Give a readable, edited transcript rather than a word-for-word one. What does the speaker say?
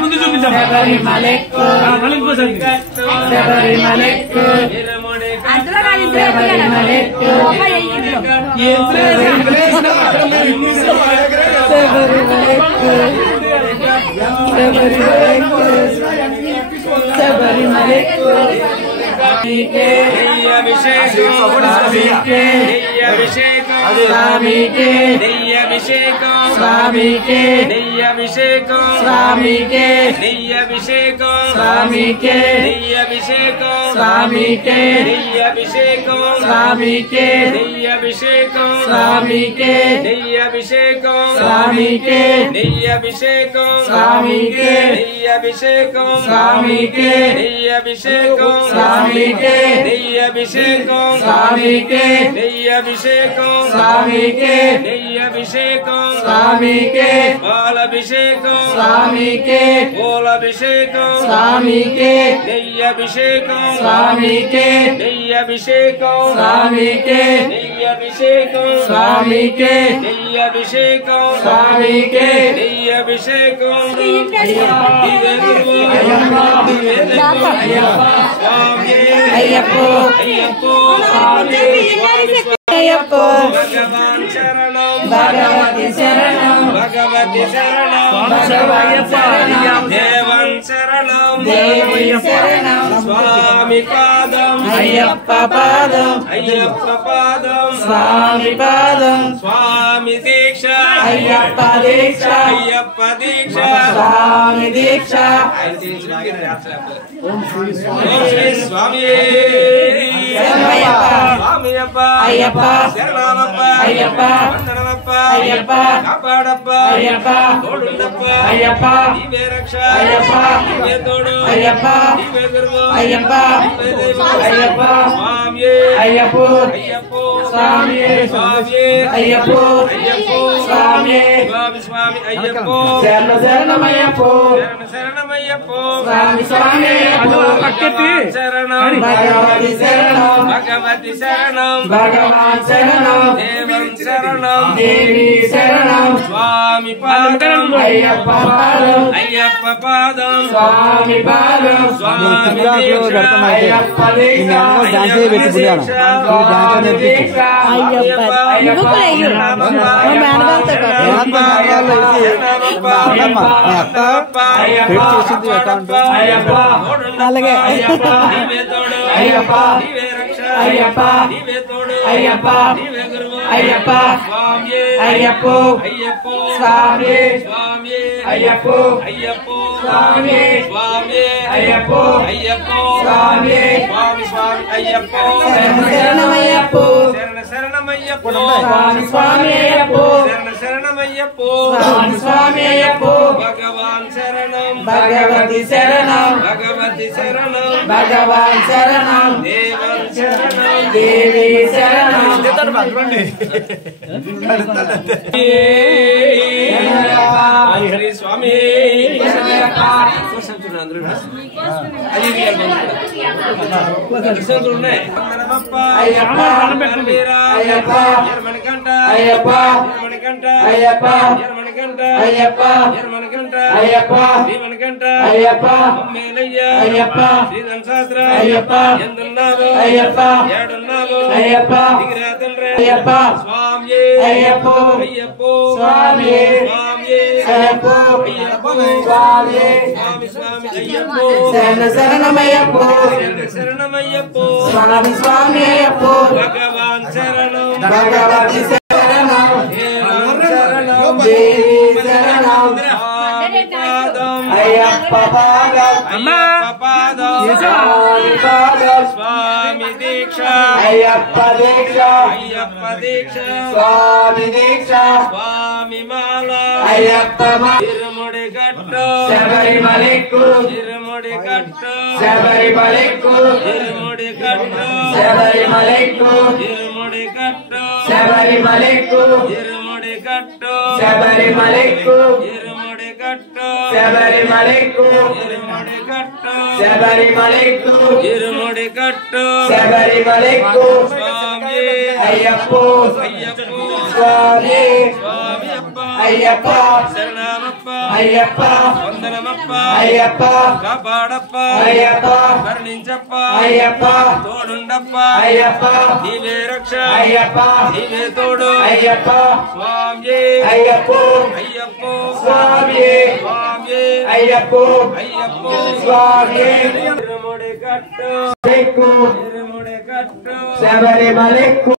ముందు చూపించాం भगवती शरणं भगवती शरणं देवं शरणं देवी शरणं स्वामी पादं अय्यप्पा पादं अय्यप्पा पादं स्वामी पादं स्वामी दीक्षा अय्यप्पा दीक्षा अय्यप्पा दीक्षा स्वामी दीक्षा ओम श्री स्वामी स्वामीयप्पा अय्यप्पा शरणमप्पा अय्यप्पा वंदनमप्पा अय्यप्पा कापाडप्पा अय्यप्पा तोडुंडप्पा अय्यप्पा दीवे रक्षा अय्यप्पा दीवे तोडु अय्यप्पा दीवे गुरु अय्यप्पा दीवे अय्यप्पा स्वामी अय्यप्पो अय्यप्पो स्वामी स्वामी अय्यप्पो अय्यप्पो स्वामी स्वामी स्वामी अय्यप्पो शरणमयप्पो शरणमयप्पो स्वामी स्वामी अय्यप्पो शरणं भगवती शरणं भगवती शरणं भगवान शरणं देवं शरणं देवी शरणं स्वामी पादं अय्यप्पा पादं अय्यप्पा पादं स्वामी पादं स्वामी दीक्षा अय्यप्पा दीक्षा स्वामी दीक्षा अय्यप्पा अय्यप्पा అలాగే అయ్యప్ప అయ్యప్ప అయ్యప్ప అయ్యప్ప అయ్యప్ప స్వామి అయ్యప్ప స్వామి అయ్యప్ప స్వామి అయ్యప్ప శరణమయ్యప్ప శరణమయ్యప్ప స్వామి అయ్యప్ప శరణమయ్యప్ప స్వామి అయ్యప్ప భగవాన్ శరణం భగవతి శరణం భగవతి శరణం భగవాన్ శరణం దేవం శరణం దేవి శరణం శ్రీ స్వామి శరణమయ్యప్పో శరణమయ్యప్పో స్వామి స్వామి అయ్యప్పో భగవాన్ శరణం భగవతి శరణం శరణం దేవి శరణం అయ్యప్ప పాదం అయ్యప్ప పాదం స్వామి దీక్ష అయ్యప్ప దీక్ష అయ్యప్ప దీక్ష స్వామి దీక్ష స్వామి మాల అయ్యప్ప తిరుముడి గట్టు శబరిమలెక్కు తిరుముడి గట్టు శబరిమలెక్కు తిరుముడి గట్టు శబరిమలెక్కు తిరుముడి గట్టు శబరిమలెక్కు తిరుముడి గట్టు శబరిమలెక్కు తిరుముడి గట్టు శబరిమలెక్కు తిరుముడి గట్టు శబరిమలెక్కు ఇరుముడి కట్టు శబరిమలెక్కు స్వామి అయ్యప్పో అయ్యప్పో స్వామి స్వామి అప్ప అయ్యప్ప శరణమప్ప అయ్యప్ప వందనమప్ప అయ్యప్ప కాపాడప్ప అయ్యప్ప కరుణించప్ప అయ్యప్ప తోడుండప్ప అయ్యప్ప నీవే రక్ష అయ్యప్ప నీవే తోడు అయ్యప్ప స్వామి అయ్యప్పో అయ్యప్పో స్వామి స్వామి అయ్యప్పో అయ్యప్పో స్వామి ఇరుముడి కట్టు ఎక్కు ఇరుముడి కట్టు శబరిమలెక్కు